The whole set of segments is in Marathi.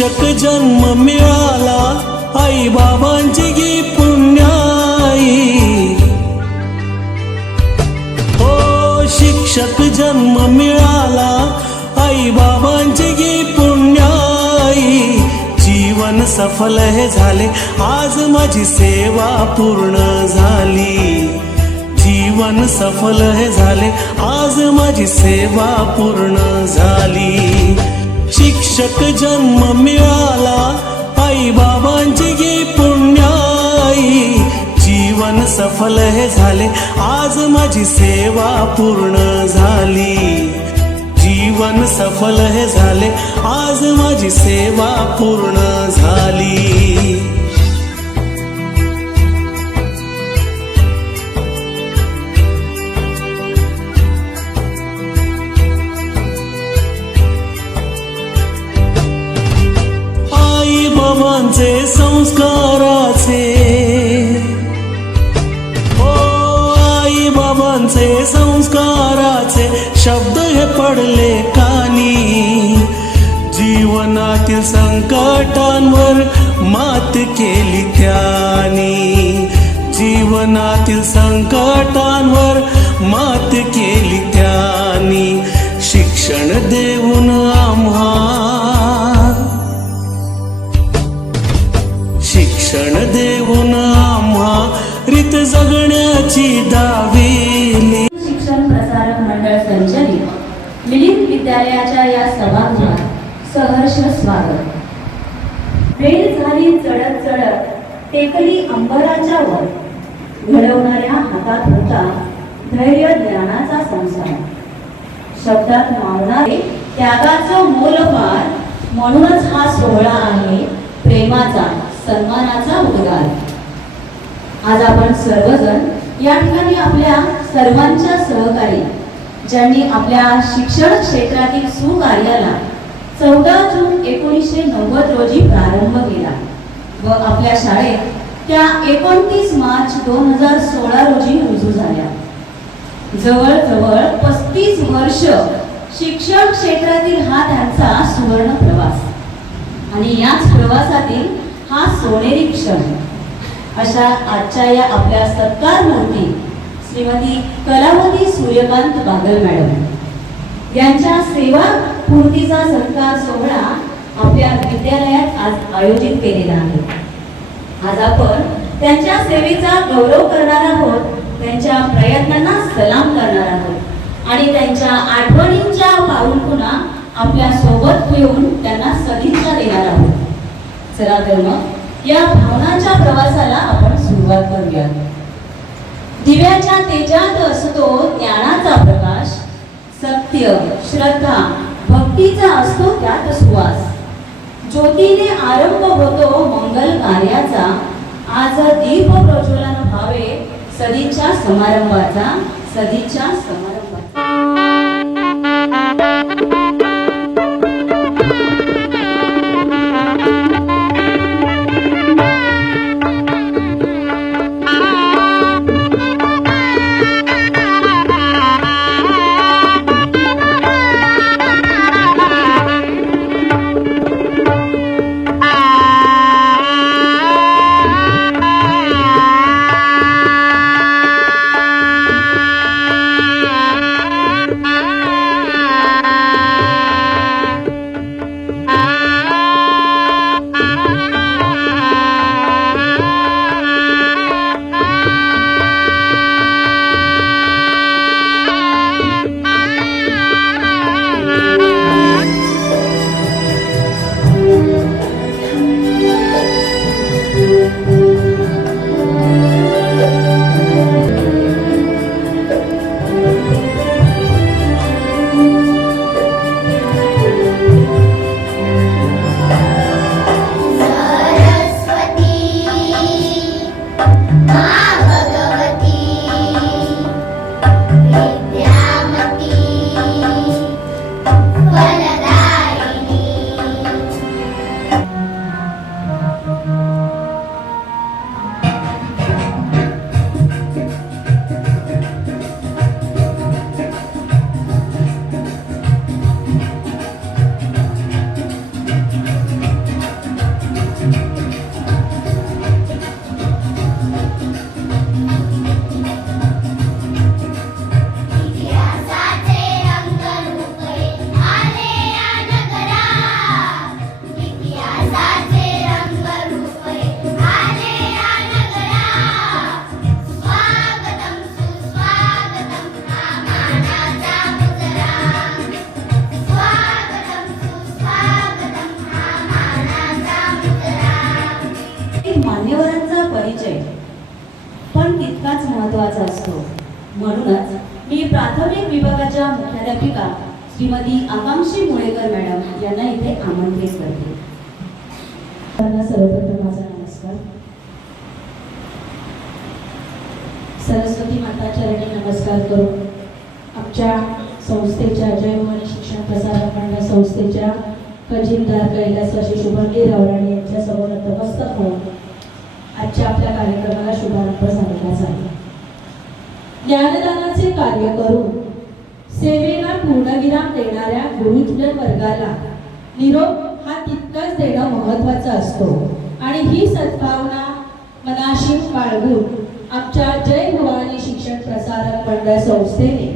शिक्षक जन्म मिळाला आई बाबांची गी पुण्याई, हो शिक्षक जन्म मिळाला आई बाबांची गी पुण्याई, जीवन सफल हे झाले आज माझी सेवा पूर्ण झाली, जीवन सफल हे झाले आज माझी सेवा पूर्ण झाली। शिक्षक जन्म मिळाला आई बाबांची गी पुण्याई, जीवन सफल हे झाले आज माझी सेवा पूर्ण झाली, जीवन सफल हे झाले आज माझी सेवा पूर्ण झाली। आई बाबांचे संस्काराचे, ओ आई बाबांचे संस्काराचे शब्द हे पडले कानी, जीवनातील संकटांवर मात केली त्यांनी, जीवनातील संकटांवर मात केली त्यांनी, शिक्षण देऊन आम्हा, शिक्षण देऊन आम्हा रीत जगण्याची दाविली। शिक्षण प्रसारक मंडळ संचलित मिलिंद विद्यालयाच्या या सभागृहात सहर्ष स्वागत। वेळ झाली चढत चढत टेकली अंबराच्या वर, घडवणाऱ्या हातात होता धैर्य ज्ञानाचा संसार, शब्दात मावणारे त्यागाचं मोलमार, म्हणूनच हा सोहळा आहे प्रेमाचा सन्मानाचा उद्गार। आज आपण सर्वजण या ठिकाणी आपल्या सर्वांच्या सहकारी, ज्यांनी आपल्या शिक्षण क्षेत्रातील सुकार्याला 14 जून 1990 रोजी प्रारंभ केला व आपल्या शाळेत त्या 29 मार्च 2016 रोजी रुजू झाल्या। जवळजवळ 35 वर्ष शिक्षण क्षेत्रातील हा त्यांचा सुवर्ण प्रवास आणि याच प्रवासातील हा सोनेरी क्षण। अशा आजच्या या आपल्या सत्कार मूर्ती श्रीमती कलावती सूर्यकांत बागल मॅडम यांच्या सेवा पूर्तीचा सत्कार सोहळा आपल्या विद्यालयात आज आयोजित केलेला आहे। आज आपण त्यांच्या सेवेचा गौरव करणार आहोत, त्यांच्या प्रयत्नांना सलाम करणार आहोत आणि त्यांच्या आठवणींच्या पाऊलखुणा आपल्या सोबत ठेवून त्यांना सदिच्छा देणार आहोत। चला तर मग या भावनाच्या प्रवासाला आपण सुरुवात करूया। दिव्याच्या तेजात असतो ज्ञानाचा प्रकाश, सत्य श्रद्धा भक्तीचा असतो त्यात सुवास, ज्योतीने आरंभ होतो मंगल कार्याचा, आज दीप प्रज्वलन भावे सदिच्छा समारंभाचा, सदिच्छा समारंभाचा। परिचय पण तितकाच महत्त्वाचा असतो. म्हणूनच मी प्राथमिक विभागाच्या मुख्याध्यापिका श्रीमती आकांक्षी मुळेकर मॅडम यांना इथे आमंत्रित करते. त्यांना सर्वप्रथम माझा नमस्कार. सरस्वती माता चरणी नमस्कार करून आमच्या संस्थेच्या जय भवानी शिक्षण प्रसारक मंडळ संस्थेच्या खजिनदार कैलासवासी शुभंगी रावराणी यांच्या समोर नतमस्तक होऊन आजच्या आपल्या कार्यक्रमाला शुभारंभ झालेला आहे. ज्ञानदानाचे कार्य करून सेवेला पूर्णविराम देणाऱ्या गुरुजन वर्गाला निरोप हा तितकाच देणं महत्त्वाचा असतो आणि ही सद्भावना मनाशी बाळगून आमच्या जय भवानी शिक्षण प्रसारक मंडळ संस्थेने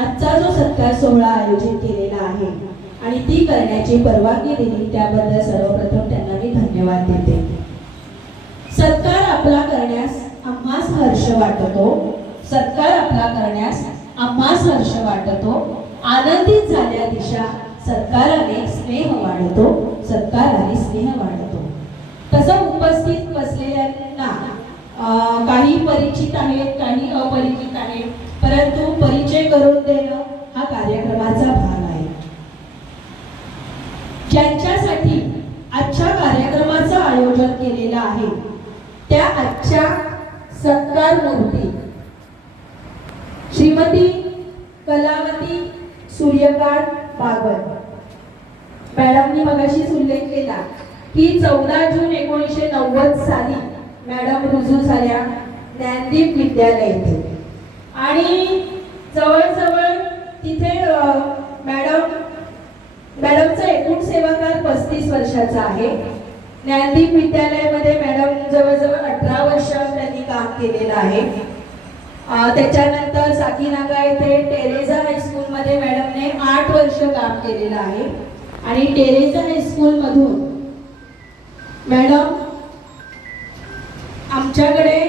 आजचा जो सत्कार सोहळा आयोजित केलेला आहे आणि ती करण्याची परवानगी दिली त्याबद्दल सर्वप्रथम त्यांना मी धन्यवाद देते. सत्कार आपला करण्यास आम्हास हर्ष वाटतो. सत्कार आपला करण्यास आम्हास हर्ष वाटतो. आनंदित झाल्या दिशा सत्काराने स्नेह वाढतो. सत्काराने स्नेह वाढतो. तसं उपस्थित बसलेल्यांना काही परिचित आहेत, काही अपरिचित आहेत, परंतु परिचय करून देणं हा कार्यक्रमाचा भाग आहे. ज्यांच्यासाठी आजच्या कार्यक्रमाचं आयोजन केलेलं आहे त्या आजच्या सत्कार मूर्ती श्रीमती कलावती सूर्यकांत बागवत मॅडमनी मगाशीच उल्लेख केला की 14 जून 1990 साली मॅडम रुजू झाल्या ज्ञानदीप विद्यालय येथे आणि जवळजवळ तिथे मॅडमचा एकूण सेवाकाळ 35 वर्षाचा आहे. ज्ञानदीप विद्यालयामध्ये मॅडम जवळजवळ 18 वर्ष त्यांनी काम केलेलं आहे. त्याच्यानंतर साकीनाका येथे टेरेझा हायस्कूलमध्ये मॅडमने 8 वर्ष काम केलेलं आहे आणि टेरेझा हायस्कूलमधून मॅडम आमच्याकडे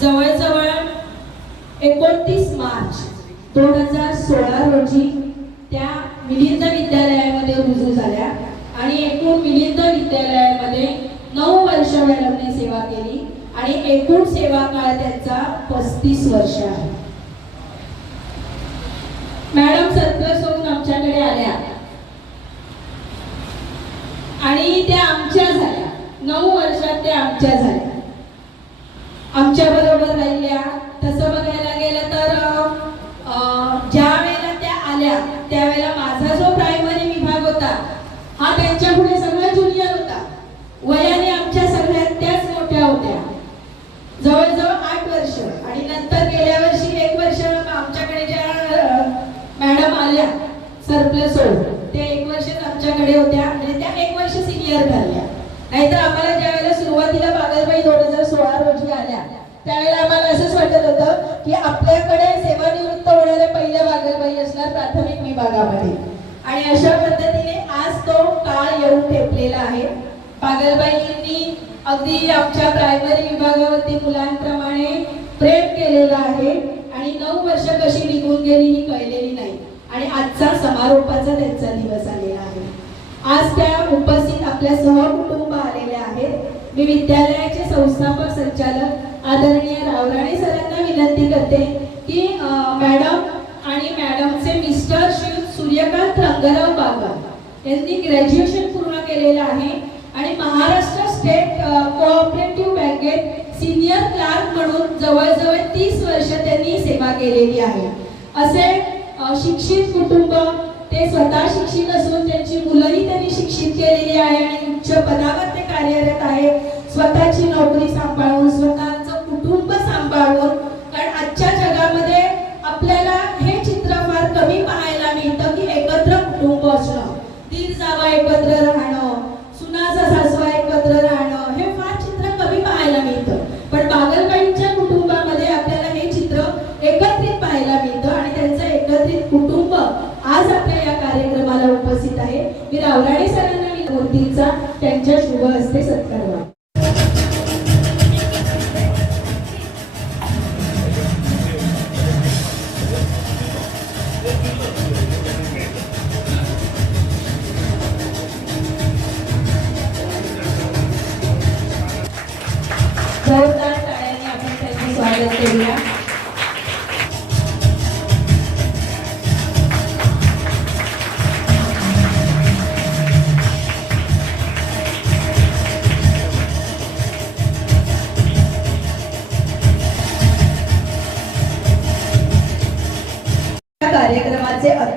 जवळजवळ 29 मार्च 2016 रोजी त्या मिलिंद विद्यालयामध्ये रुजू झाल्या आणि एकूण मिलिंद विद्यालयामध्ये 9 वर्ष मॅडमने सेवा केली आणि एकूण सेवा काळ त्यांचा 35 वर्ष आहे. मॅडम सरप्लस होऊन आमच्याकडे आल्या आणि त्या आमच्या झाल्या. 9 वर्षात त्या आमच्या झाल्या, आमच्या बरोबर राहिल्या. तसं बघायला गेलं तर ज्या वेळेला त्या आल्या त्यावेळेला माझा जो प्रायमरी विभाग होता हा त्यांच्या पुढे सगळा ज्युनियर होता. वयाने आमच्या सगळ्यात त्याच मोठ्या होत्या, जवळजवळ 8 वर्ष. आणि नंतर गेल्या वर्षी 1 वर्ष आमच्याकडे ज्या मॅडम आल्या सरप्लस होऊन त्या 1 वर्षच आमच्याकडे होत्या आणि त्या 1 वर्ष सिनियर झाल्या. नाहीतर आम्हाला ज्या वेळेला सुरुवातीला बागलबाई 2016 रोजी आल्या त्यावेळेला आम्हाला असंच वाटत होतं की आपल्याकडे सेवानिवृत्त होणाऱ्या पहिल्या बागलबाई असणार प्राथमिक विभागामध्ये. आणि अशा पद्धतीने आज तो काळ येऊन ठेपलेला आहे. बागलबाईंनी अगदी आमच्या प्रायमरी विभागावरती मुलांप्रमाणे प्रेम केलेलं आहे आणि 9 वर्ष कशी निघून गेली ही कळलेली नाही आणि आजचा समारोपाचा त्यांचा दिवस आलेला आहे. आज त्या उपस्थित आपल्या सहकुटुंब आलेले आहेत. मी विद्यालयाचे संस्थापक संचालक आदरणीय रावराणे सरांना विनंती करते की मॅडम आणि मॅडमचे मिस्टर श्री सूर्यकांत रंगराव बागवत यांनी ग्रॅज्युएशन पूर्ण केलेलं आहे आणि महाराष्ट्र स्टेट कोऑपरेटिव्ह बँकेत सिनियर क्लार्क म्हणून जवळजवळ 30 वर्ष त्यांनी सेवा केलेली आहे. असे शिक्षित कुटुंब, ते स्वतः शिक्षित असून त्यांची मुलंही त्यांनी शिक्षित केलेली आहे आणि उच्च पदावर ते कार्यरत आहे. स्वतःची नोकरी सांभाळून, स्वतःचं कुटुंब सांभाळून. कारण आजच्या जगामध्ये आपल्याला हे चित्र फार कमी पाहायला मिळतं की एकत्र कुटुंब असणं, दीर जावा एकत्र राहणं, सुनाचा सासवा एकत्र राहणं, हे फार चित्र कमी पाहायला मिळतं. पण बागलबाईंच्या कुटुंबामध्ये आपल्याला हे चित्र एकत्रित पाहायला मिळतं आणि त्यांचं एकत्रित कुटुंब आज आपल्या या कार्यक्रमाला उपस्थित आहे. मी रावराणे सरांना मूर्तीचा त्यांच्या शुभ हस्ते सत्कार करतो.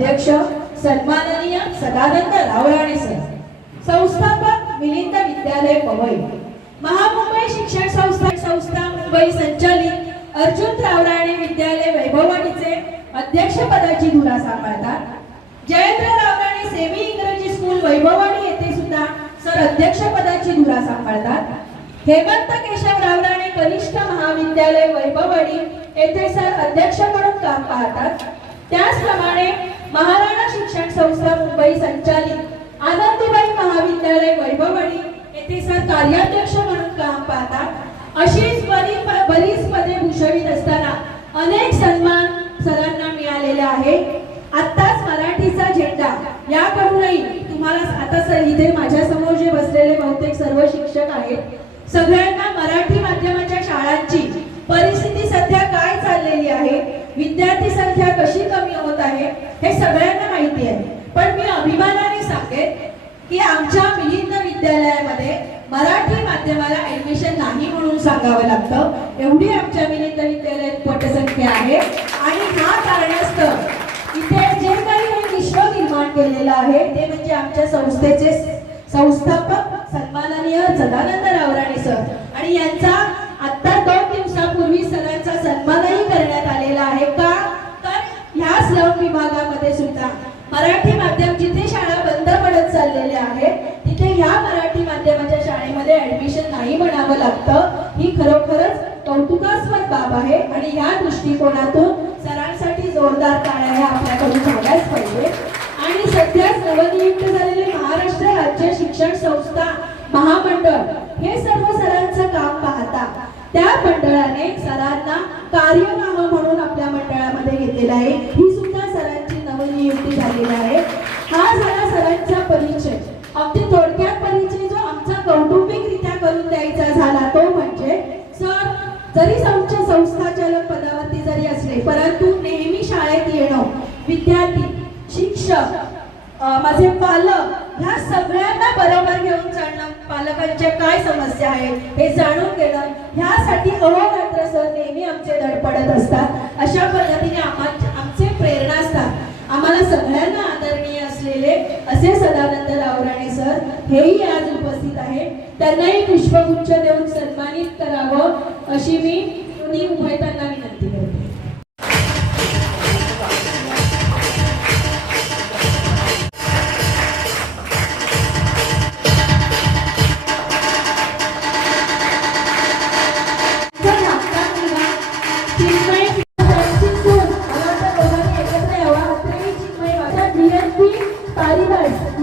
अध्यक्ष सन्माननीय सदानंद रावराणे सर, संस्थापक मिलिंद विद्यालय पवई, महामुंबई शिक्षण संस्था मुंबई संचालित अर्जुन रावराणे विद्यालय वैभववाडीचे अध्यक्षपदाची धुरा सांभाळतात. जयेंद्र रावराणे सेमी इंग्रजी स्कूल वैभववाडी येथे सुद्धा सर अध्यक्षपदाची धुरा सांभाळतात. हेमंत केशव रावराणे कनिष्ठ महाविद्यालय वैभववाडी येथे सर अध्यक्ष म्हणून काम पाहतात. त्याचप्रमाणे महाराणा शिक्षण संस्था मुंबई संचालित आनंदीबाई महाविद्यालय वैभववाडी येथे सर कार्याध्यक्ष म्हणून काम पाहतात. अशीच बरीच पदे भूषवित असताना अनेक सन्मान सरांना मिळालेले आहे. आत्ताच मराठीचा झेंडा याकडूनही तुम्हाला आता सर इथे माझ्या समोर जे बसलेले बहुतेक सर्व शिक्षक आहेत, सगळ्यांना मराठी माध्यमाच्या शाळांची परिस्थिती सध्या काय चाललेली आहे, विद्यार्थी संख्या कशी कमी होत आहे, हे सगळ्यांना माहिती आहे. पण मी अभिमानाने सांगेन की आमच्या मिलिंद विद्यालयामध्ये मराठी माध्यमाला ऍडमिशन नाही म्हणून सांगावं लागतं. एवढी आमच्या मिलिंद विद्यालयात पटसंख्या आहे. आणि हा कारणास्तव इथे जे काही हे विश्व निर्माण केलेलं आहे ते म्हणजे आमच्या संस्थेचे संस्थापक सन्माननीय सदानंद रावराणे सर, आणि यांचा आता 2 दिवसापूर्वी सरांचा सन्मानही करण्यात आलेला आहे. का तर ह्या श्रम विभागामध्ये सुद्धा मराठी माध्यम जिथे शाळा बंद पडत चाललेल्या आहेत तिथे ह्या मराठी माध्यमाच्या शाळेमध्ये ऍडमिशन नाही म्हणावं लागतं. ही खरोखरच कौतुकास्पद बाब आहे आणि या दृष्टिकोनातून सरांसाठी जोरदार टाळ्या ह्या आपल्याकडून झाल्याच पाहिजे. आणि सध्याच नवनियुक्त झालेले महाराष्ट्र राज्य शिक्षण संस्था महामंडळ हे सर्व सरांचं काम पाहतात. त्या मंडळाने सरांना कार्यवाह म्हणून आपल्या मंडळामध्ये घेतलेला आहे. ही सुद्धा सरांची नवनियुक्ती झालेली आहे. हा झाला सरांचा परिचय. अगदी थोडक्यात परिचय जो आमचा कौटुंबिकरित्या करून द्यायचा झाला तो म्हणजे सर जरी संस्थाचालक पदावरती जरी असले परंतु नेहमी शाळेत येणं, विद्यार्थी, शिक्षक, माझे पालक ह्या सगळ्यांना बरोबर घेऊन चालणं, पालकांच्या काय समस्या आहेत हे जाणून घेणं, ह्यासाठी अहोरात्र सर नेहमी आमचे धडपडत असतात. अशा पद्धतीने आमचे प्रेरणा असतात. आम्हाला सगळ्यांना आदरणीय असलेले असे सदानंद रावराणे सर हेही आज उपस्थित आहे. त्यांनाही पुष्पगुच्छ देऊन सन्मानित करावं अशी मी उभयतांना विनंती करते.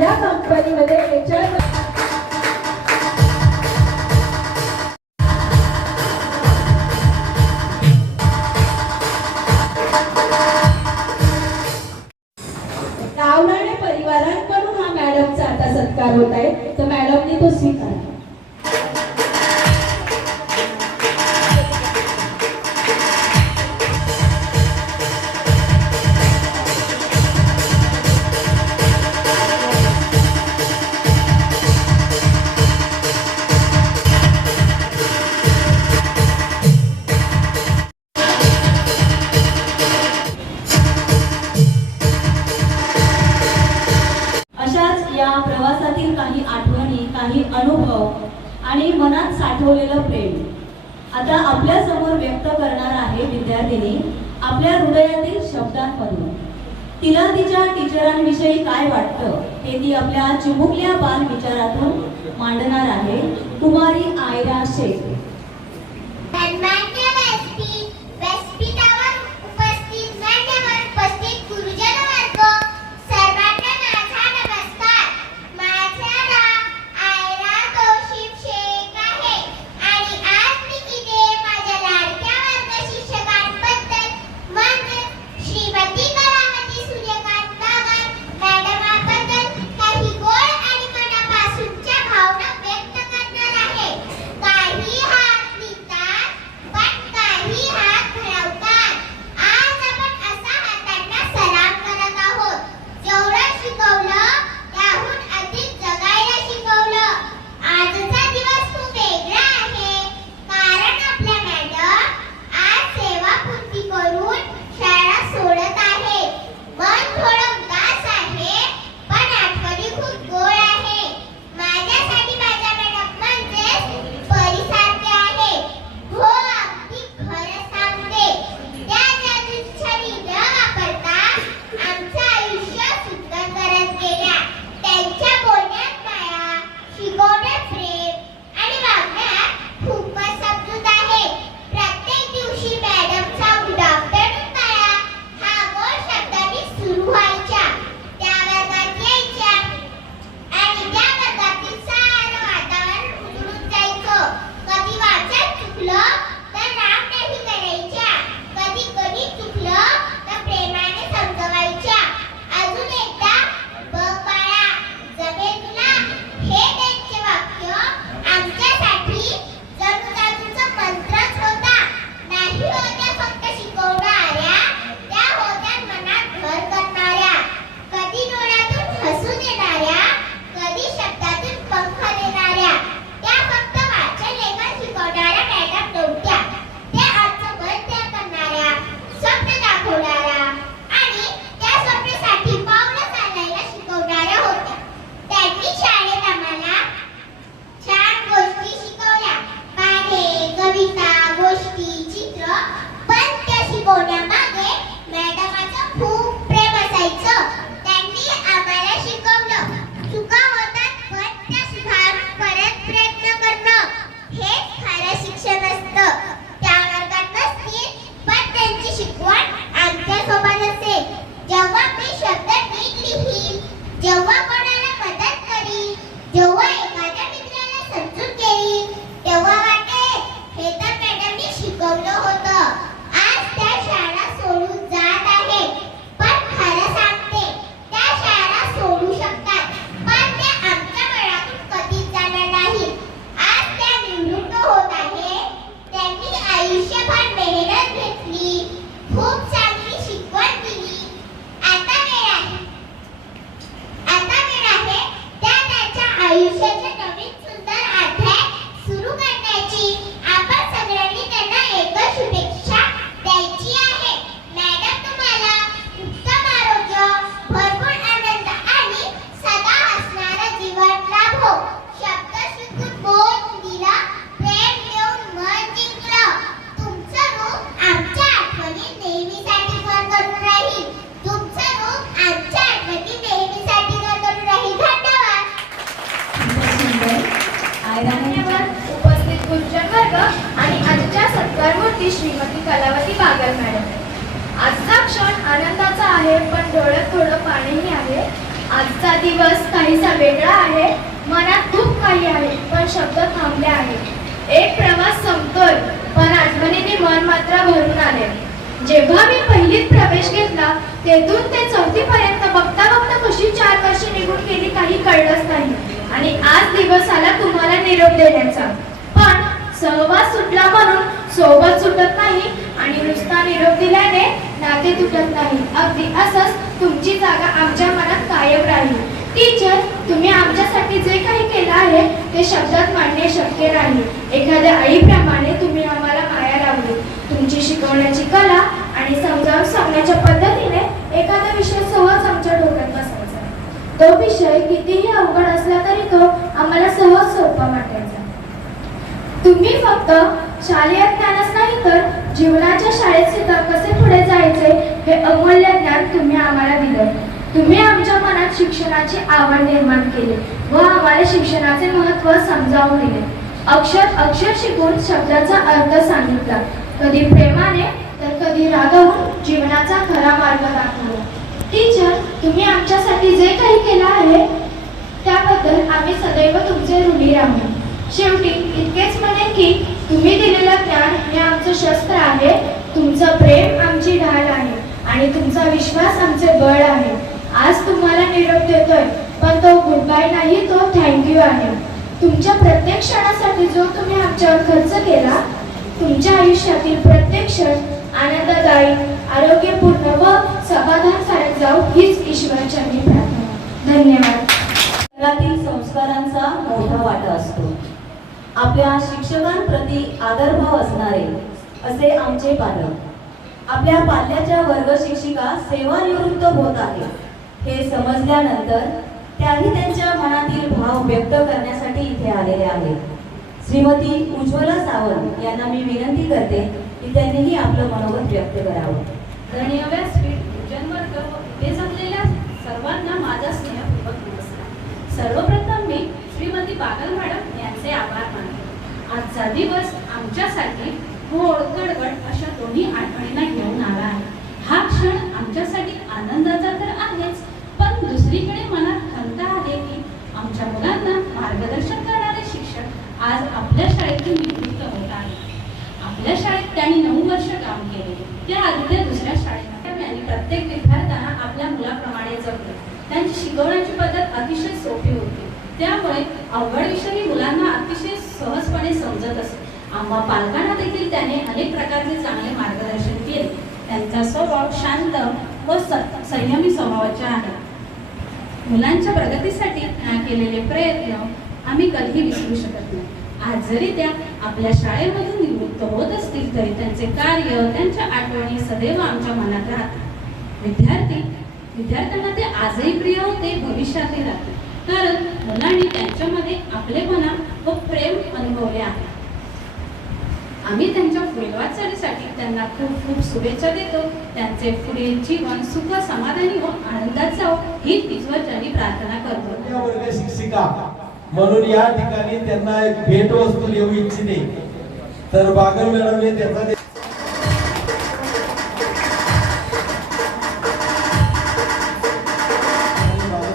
या कंपनीमध्ये रावराणे परिवारांकडून हा मॅडमचा आता सत्कार होत आहे, तर मॅडमने तो स्वीकारा. या प्रवासातील काही आठवणी, काही अनुभव आणि मनात साठवलेलं प्रेम आता आपल्या समोर व्यक्त करणार आहे विद्यार्थिनी आपल्या हृदयातील शब्दांमधून. तिला तिच्या टीचरांविषयी काय वाटतं हे ती आपल्या चिमुकल्या बाल विचारातून मांडणार आहे. कुमारी आयरा शेख. काही हात मायराने धन्यवाद उपस्थित गुरुजन वर्ग आणि आजच्या सत्कारमूर्ती श्रीमती कलावती बागल मॅडम. आजचा क्षण आनंदाचा आहे, पण डोळ्यात थोडं पाणीही आहे. आजचा दिवस काहीसा वेगळा आहे. मनात खूप काही आहे, पण शब्द थांबले आहेत. एक प्रवास संपतोय, पण आठवणीने मन मात्र भरून आले. जेव्हा मी पहिलीत प्रवेश घेतला तेथून ते 4थी पर्यंत बघता बघता कशी 4 वर्षे निघून गेली काही कळलंच नाही. आणि आज दिवस आला तुम्हाला निरोप देण्याचा. पण सहवास सुटला म्हणून सोबत सुटत नाही आणि नुसता निरोप दिल्याने नाते तुटत नाही. अगदी असंच तुमची जागा आमच्या मनात कायम राहील. टीचर, तुम्ही आमच्यासाठी जे काही केलं आहे ते शब्दात मांडणे शक्य नाही. एखाद्या आईप्रमाणे तुम्ही आम्हाला माया लावली. तुमची शिकवण्याची कला आणि समजावून सांगण्याच्या पद्धतीने एखादा विषय सहज आमच्या डोक्यात बसायचा. तो विषय कितीही अवघड असला तरी तो आम्हाला सहज सोपा वाटायचा. तुम्ही फक्त शालेय ज्ञानच नाही तर जीवनाच्या शाळेत सुद्धा कसे पुढे जायचे हे अमूल्य ज्ञान तुम्ही आम्हाला दिलं. तुम्ही आमच्या मनात शिक्षणाची आवड निर्माण केली व आम्हाला शिक्षणाचे महत्त्व समजावून दिले. अक्षर शिकून शब्दाचा अर्थ सांगितला. कधी प्रेमाने तर कधी रागावून जीवनाचा खरा मार्ग दाखवला. टीचर, तुम्ही आमच्यासाठी जे काही केलं आहे त्याबद्दल आम्ही सदैव तुमचे ऋणी राहू. शेवटी इतकेच म्हणेन की तुम्ही दिलेलं ज्ञान हे आमचं शस्त्र आहे. तुमचं प्रेम आमची ढाल आहे आणि तुमचा विश्वास आमचे बळ आहे. आज तुम्हाला निरोप देतोय, पण तो गुड बाय नाही, तो थँक्यू आहे. तुमच्या प्रत्येक क्षणासाठी जो तुम्ही आमच्यावर खर्च केला, तुमच्या आयुष्यातील प्रत्येक क्षण आनंददायी, आरोग्यपूर्ण व समाधानकारक जाऊ हीच ईश्वराचरणी प्रार्थना. धन्यवाद. घरातील संस्कारांचा मोठा वाटा असतो. आपल्या शिक्षकांप्रती आदरभाव असणारे असे आमचे पालक. आपल्या पाल्याच्या वर्ग शिक्षिका सेवानिवृत्त होत आहेत हे समजल्यानंतर त्याही त्यांच्या मनातील भाव व्यक्त करण्यासाठी इथे आलेले आहेत. श्रीमती उज्ज्वला सावंत यांना मी विनंती करते की त्यांनीही आपलं मनोगत व्यक्त करावं. धन्यवाद. गुरुजन वर्ग व इथे जमलेल्या सर्वांना माझा स्नेहपूर्वक नमस्कार. सर्वप्रथम मी श्रीमती बागल मॅडम यांचे आभार मानते. आजचा दिवस आमच्यासाठी गोड गडबड अशा दोन्ही आठवणींना घेऊन आला आहे. हा क्षण आमच्यासाठी आनंदाचा तर आहेच, पण दुसरीकडे मनात खंत आहे की आमच्या मुलांना मार्गदर्शन करणारे शिक्षक आज आपल्या शाळेतून निवृत्त होत आहेत. आपल्या शाळेत त्यांनी 9 वर्ष काम केले. त्या आधी ते दुसऱ्या शाळेत त्यांनी प्रत्येक विद्यार्थ्यांना आपल्या मुलाप्रमाणे जपले. त्यांची शिकवण्याची पद्धत अतिशय सोपी होती, त्यामुळे अवघड विषयही मुलांना अतिशय सहजपणे समजत असे. आम्हा पालकांना देखील त्याने अनेक प्रकारचे चांगले मार्गदर्शन केले. त्यांचा स्वभाव शांत व संयमी स्वभावाचा आहे. मुलांच्या प्रगतीसाठी केलेले प्रयत्न आम्ही कधीही विसरू शकत नाही. आज जरी त्या आपल्या शाळेमधून निवृत्त होत असतील तरी त्यांचे कार्य, त्यांच्या आठवणी सदैव आमच्या मनात राहतात. विद्यार्थ्यांना ते आजही प्रिय होते, भविष्यातही राहते, कारण मुलांनी त्यांच्यामध्ये आपलेपणा व प्रेम अनुभवले आहे. आम्ही त्यांच्या पुढील वाटचालीसाठी त्यांना खूप खूप शुभेच्छा देतो. त्यांचे पुढील जीवन सुख समाधानी व आनंदात जावो ही ईश्वराचरणी प्रार्थना करतो. वर्ग शिक्षिका म्हणून या ठिकाणी त्यांना एक भेटवस्तू देऊ इच्छिते. तर बागल मॅडमने त्याचा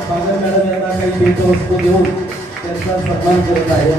बागल मॅडम यांना काही भेटवस्तू देऊन त्यांचा सन्मान करत आहे.